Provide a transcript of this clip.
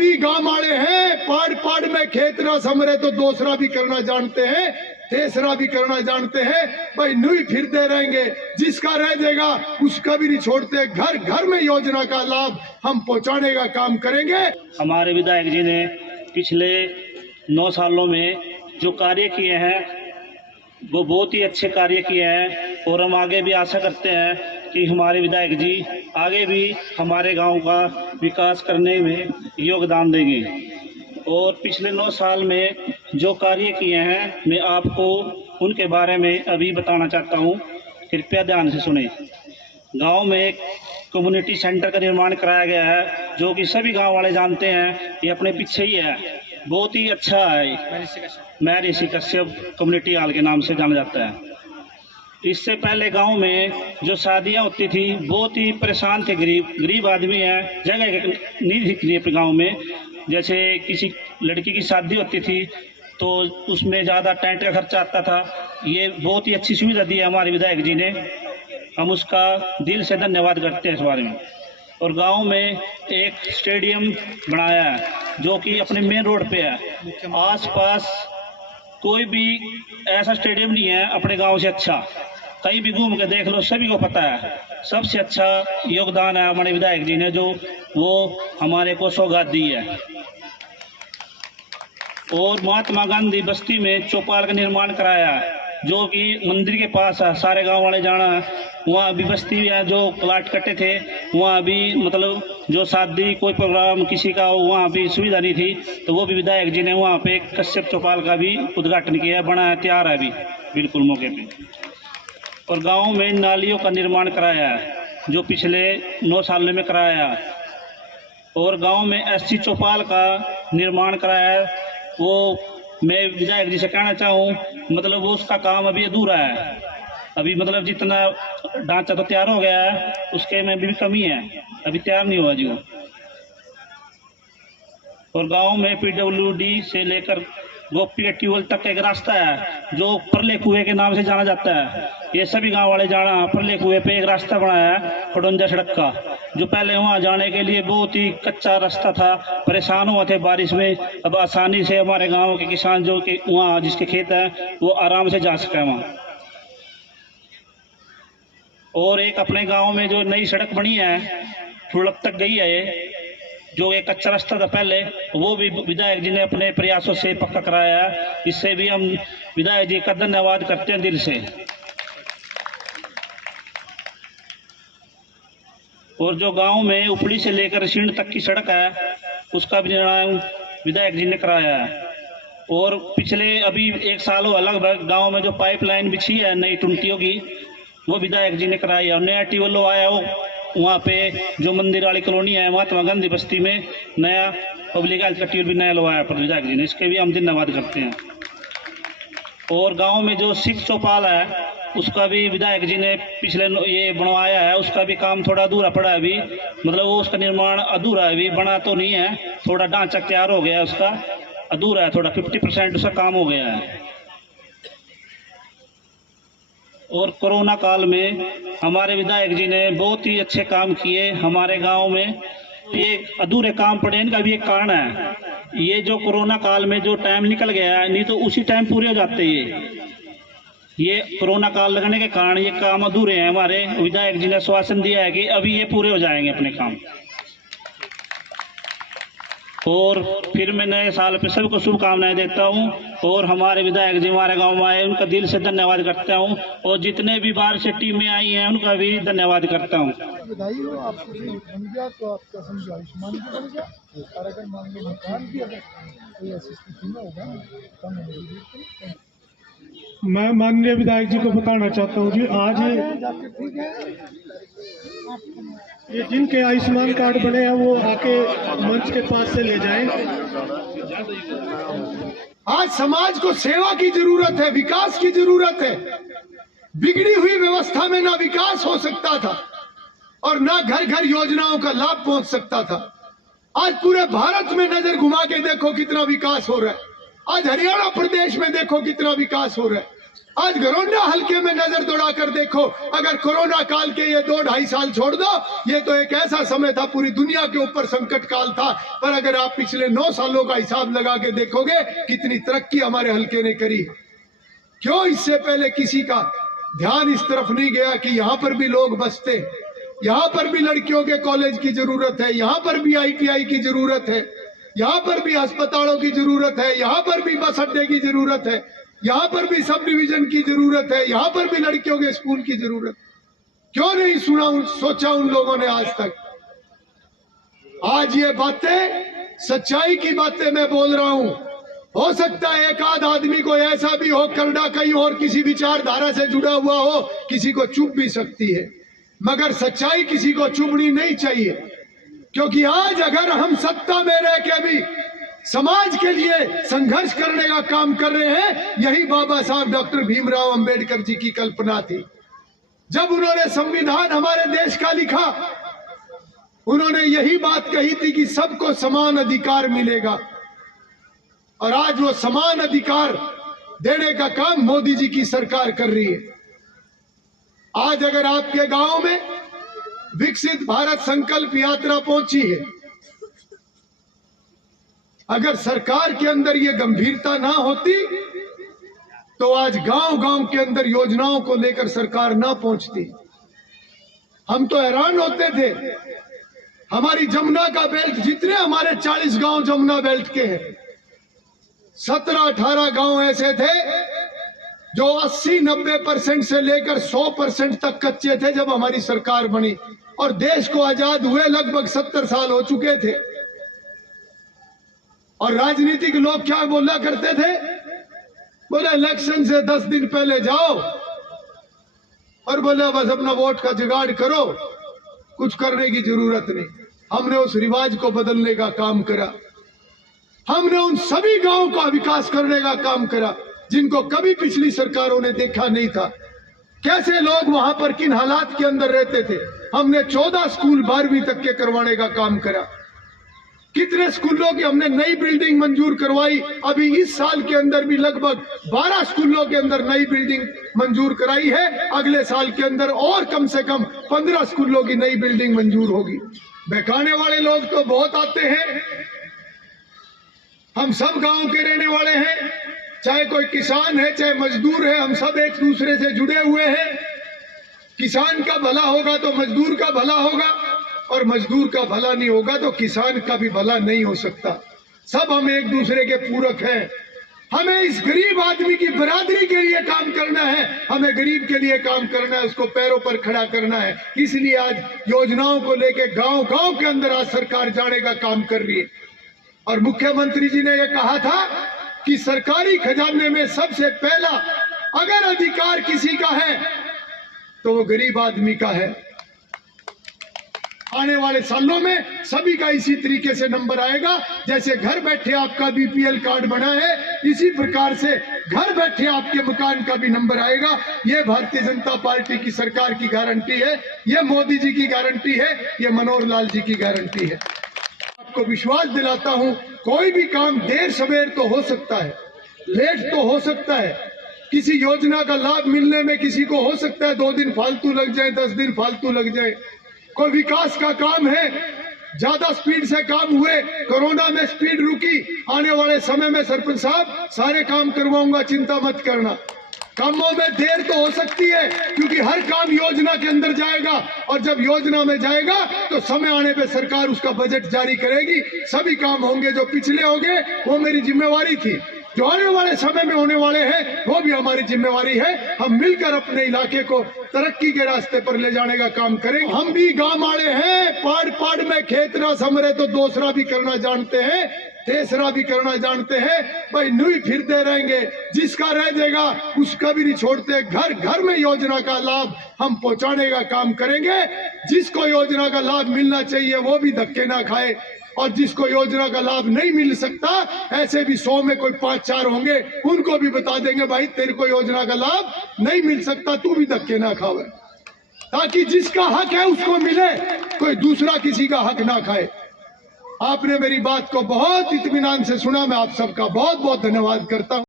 भी गांव वाले हैं, पहाड़ पहाड़ में खेत ना समरे तो दूसरा भी करना जानते हैं, तीसरा भी करना जानते हैं। भाई नुई फिरते रहेंगे, जिसका रह जाएगा उसका भी नहीं छोड़ते। घर घर में योजना का लाभ हम पहुंचाने का काम करेंगे। हमारे विधायक जी ने पिछले 9 सालों में जो कार्य किए हैं वो बहुत ही अच्छे कार्य किए हैं और हम आगे भी आशा करते हैं कि हमारे विधायक जी आगे भी हमारे गांव का विकास करने में योगदान देंगे। और पिछले 9 साल में जो कार्य किए हैं मैं आपको उनके बारे में अभी बताना चाहता हूं, कृपया ध्यान से सुने। गांव में एक कम्युनिटी सेंटर का निर्माण कराया गया है जो कि सभी गांव वाले जानते हैं, ये अपने पीछे ही है, बहुत ही अच्छा है। महर्षि कश्यप कम्युनिटी हॉल के नाम से जाना जाता है। इससे पहले गांव में जो शादियां होती थी बहुत ही परेशान थे, गरीब आदमी हैं, जगह नहीं थी अपने गाँव में। जैसे किसी लड़की की शादी होती थी तो उसमें ज़्यादा टेंट का खर्चा आता था। ये बहुत ही अच्छी सुविधा दी है हमारे विधायक जी ने, हम उसका दिल से धन्यवाद करते हैं इस बारे में। और गांव में एक स्टेडियम बनाया है जो कि अपने मेन रोड पे है, आसपास कोई भी ऐसा स्टेडियम नहीं है अपने गांव से अच्छा। कहीं भी घूम के देख लो, सभी को पता है सबसे अच्छा योगदान है हमारे विधायक जी ने जो वो हमारे को सौगात दी है। और महात्मा गांधी बस्ती में चौपाल का निर्माण कराया है जो कि मंदिर के पास है, सारे गांव वाले जाना है। वहाँ अभी बस्ती है जो प्लाट कटे थे, वहाँ अभी मतलब जो शादी कोई प्रोग्राम किसी का हो वहाँ भी सुविधा नहीं थी, तो वो भी विधायक जी ने वहाँ पे कश्यप चौपाल का भी उद्घाटन किया है, बना है, तैयार है अभी बिल्कुल मौके पे। और गाँव में नालियों का निर्माण कराया है जो पिछले 9 सालों में कराया है। और गाँव में एससी चौपाल का निर्माण कराया है, वो मैं विधायक जी से कहना चाहूँ मतलब वो उसका काम अभी अधूरा है। अभी मतलब जितना ढांचा तो तैयार हो गया है उसके में भी कमी है, अभी तैयार नहीं हुआ जी वो। और गांव में पीडब्ल्यूडी से लेकर गोपी के ट्यूबवेल तक एक रास्ता है जो परले कुएं के नाम से जाना जाता है। ये सभी गांव वाले जाना, परले कुएं पे एक रास्ता बनाया है खडोंजा सड़क का, जो पहले वहां जाने के लिए बहुत ही कच्चा रास्ता था, परेशान हुए थे बारिश में। अब आसानी से हमारे गांव के किसान जो कि वहाँ जिसके खेत है वो आराम से जा सके वहाँ। और एक अपने गांव में जो नई सड़क बनी है ठुड़क तक गई है, जो एक कच्चा रास्ता था पहले, वो भी विधायक जी ने अपने प्रयासों से पक्का कराया है। इससे भी हम विधायक जी का धन्यवाद करते हैं दिल से। और जो गांव में उपड़ी से लेकर सीण तक की सड़क है उसका भी निर्माण विधायक जी ने कराया है। और पिछले अभी 1 साल हो लगभग गांव में जो पाइपलाइन बिछी है नई टुंटियों की वो विधायक जी ने कराई है। और नया ट्यूबवेल आया वो वहाँ पे जो मंदिर वाली कॉलोनी है महात्मा गांधी बस्ती में नया पब्लिक हेल्थ का ट्यूबवेल भी नया लगवाया पर विधायक जी ने, इसके भी हम धन्यवाद करते हैं। और गांव में जो सिख चौपाल है उसका भी विधायक जी ने पिछले ये बनवाया है, उसका भी काम थोड़ा अधूरा पड़ा है अभी, मतलब वो उसका निर्माण अधूरा है, अभी बना तो नहीं है, थोड़ा ढांचा तैयार हो गया है, उसका अधूरा है, थोड़ा 50% उसका काम हो गया है। और कोरोना काल में हमारे विधायक जी ने बहुत ही अच्छे काम किए हमारे गांव में। ये अधूरे काम पड़े इनका भी एक कारण है, ये जो कोरोना काल में जो टाइम निकल गया है, नहीं तो उसी टाइम पूरे हो जाते ये कोरोना काल लगने के कारण ये काम अधूरे हैं। हमारे विधायक जी ने आश्वासन दिया है कि अभी ये पूरे हो जाएंगे अपने काम। और फिर मैं नए साल पे सबको शुभकामनाएं देता हूं। और हमारे विधायक जी हमारे गांव में आए उनका दिल से धन्यवाद करता हूं। और जितने भी बाहर से टीमें आई हैं उनका भी धन्यवाद करता हूं। बधाई हो, आपको बन गया तो आपका समझो आयुष्मान भी बन गया, और अगर मान लो मकान भी अगर कोई ऐसी स्थिति में होगा कम। मैं माननीय विधायक जी को बताना चाहता हूँ जी, आज ये जिनके आयुष्मान कार्ड बने हैं वो आके मंच के पास से ले जाएं। आज समाज को सेवा की जरूरत है, विकास की जरूरत है। बिगड़ी हुई व्यवस्था में ना विकास हो सकता था और ना घर घर योजनाओं का लाभ पहुंच सकता था। आज पूरे भारत में नजर घुमा के देखो कितना विकास हो रहा है। आज हरियाणा प्रदेश में देखो कितना विकास हो रहा है। आज कोरोना हल्के में नजर दौड़ा कर देखो, अगर कोरोना काल के ये 2-2.5 साल छोड़ दो, ये तो एक ऐसा समय था, पूरी दुनिया के ऊपर संकट काल था। पर अगर आप पिछले 9 सालों का हिसाब लगा के देखोगे, कितनी तरक्की हमारे हल्के ने करी। क्यों इससे पहले किसी का ध्यान इस तरफ नहीं गया कि यहाँ पर भी लोग बसते, यहाँ पर भी लड़कियों के कॉलेज की जरूरत है, यहाँ पर भी ITI की जरूरत है, यहाँ पर भी अस्पतालों की जरूरत है, यहाँ पर भी बस अड्डे की जरूरत है, यहाँ पर भी सब डिवीजन की जरूरत है, यहाँ पर भी लड़कियों के स्कूल की जरूरत। क्यों नहीं सोचा उन लोगों ने आज तक? आज ये बातें सच्चाई की बातें मैं बोल रहा हूं। हो सकता है एक आध आदमी को ऐसा भी हो, करना कहीं और किसी विचारधारा से जुड़ा हुआ हो, किसी को चुभ भी सकती है, मगर सच्चाई किसी को चुभनी नहीं चाहिए। क्योंकि आज अगर हम सत्ता में रह के भी समाज के लिए संघर्ष करने का काम कर रहे हैं, यही बाबा साहब डॉक्टर भीमराव अंबेडकर जी की कल्पना थी। जब उन्होंने संविधान हमारे देश का लिखा, उन्होंने यही बात कही थी कि सबको समान अधिकार मिलेगा। और आज वो समान अधिकार देने का काम मोदी जी की सरकार कर रही है। आज अगर आपके गांव में विकसित भारत संकल्प यात्रा पहुंची है, अगर सरकार के अंदर ये गंभीरता ना होती तो आज गांव-गांव के अंदर योजनाओं को लेकर सरकार ना पहुंचती। हम तो हैरान होते थे, हमारी जमुना का बेल्ट, जितने हमारे 40 गांव जमुना बेल्ट के हैं, 17-18 गांव ऐसे थे जो 80-90% से लेकर 100% तक कच्चे थे जब हमारी सरकार बनी। और देश को आजाद हुए लगभग 70 साल हो चुके थे। और राजनीतिक लोग क्या बोला करते थे? बोले इलेक्शन से 10 दिन पहले जाओ और बोले बस अपना वोट का जुगाड़ करो, कुछ करने की जरूरत नहीं। हमने उस रिवाज को बदलने का काम करा। हमने उन सभी गांवों का विकास करने का काम करा जिनको कभी पिछली सरकारों ने देखा नहीं था। कैसे लोग वहां पर किन हालात के अंदर रहते थे। हमने 14 स्कूल 12वीं तक के करवाने का काम करा। कितने स्कूलों की हमने नई बिल्डिंग मंजूर करवाई। अभी इस साल के अंदर भी लगभग 12 स्कूलों के अंदर नई बिल्डिंग मंजूर कराई है। अगले साल के अंदर और कम से कम 15 स्कूलों की नई बिल्डिंग मंजूर होगी। बहकाने वाले लोग तो बहुत आते हैं। हम सब गांव के रहने वाले हैं, चाहे कोई किसान है चाहे मजदूर है, हम सब एक दूसरे से जुड़े हुए हैं। किसान का भला होगा तो मजदूर का भला होगा, और मजदूर का भला नहीं होगा तो किसान का भी भला नहीं हो सकता। सब हम एक दूसरे के पूरक हैं। हमें इस गरीब आदमी की बरादरी के लिए काम करना है, हमें गरीब के लिए काम करना है, उसको पैरों पर खड़ा करना है। इसलिए आज योजनाओं को लेके गांव-गांव के अंदर आज सरकार जाने का काम कर रही है। और मुख्यमंत्री जी ने यह कहा था कि सरकारी खजाने में सबसे पहला अगर अधिकार किसी का है तो वो गरीब आदमी का है। आने वाले सालों में सभी का इसी तरीके से नंबर आएगा। जैसे घर बैठे आपका BPL कार्ड बना है, इसी प्रकार से घर बैठे आपके मकान का भी नंबर आएगा। ये भारतीय जनता पार्टी की सरकार की गारंटी है, ये मोदी जी की गारंटी है, ये मनोहर लाल जी की गारंटी है। आपको विश्वास दिलाता हूं, कोई भी काम देर सवेर तो हो सकता है, लेट तो हो सकता है। किसी योजना का लाभ मिलने में किसी को हो सकता है 2 दिन फालतू लग जाए, 10 दिन फालतू लग जाए। कोई विकास का काम है, ज्यादा स्पीड से काम हुए, कोरोना में स्पीड रुकी, आने वाले समय में सरपंच साहब सारे काम करवाऊंगा, चिंता मत करना। कामों में देर तो हो सकती है क्योंकि हर काम योजना के अंदर जाएगा, और जब योजना में जाएगा तो समय आने पे सरकार उसका बजट जारी करेगी। सभी काम होंगे, जो पिछले होंगे वो मेरी जिम्मेवारी थी, जो आने वाले समय में होने वाले हैं वो भी हमारी जिम्मेवारी है। हम मिलकर अपने इलाके को तरक्की के रास्ते पर ले जाने का काम करेंगे। हम भी गांव वाले हैं, पहाड़ पहाड़ में खेत ना समरे तो दूसरा भी करना जानते हैं, तीसरा भी करना जानते हैं। भाई नुई फिरते रहेंगे, जिसका रह जाएगा उसका भी नहीं छोड़ते। घर घर में योजना का लाभ हम पहुंचाने का काम करेंगे। जिसको योजना का लाभ मिलना चाहिए वो भी धक्के ना खाए, और जिसको योजना का लाभ नहीं मिल सकता, ऐसे भी 100 में कोई 5-4 होंगे, उनको भी बता देंगे भाई तेरे को योजना का लाभ नहीं मिल सकता, तू भी धक्के ना खावे, ताकि जिसका हक है उसको मिले, कोई दूसरा किसी का हक ना खाए। आपने मेरी बात को बहुत इत्मीनान से सुना, मैं आप सबका बहुत बहुत धन्यवाद करता हूं।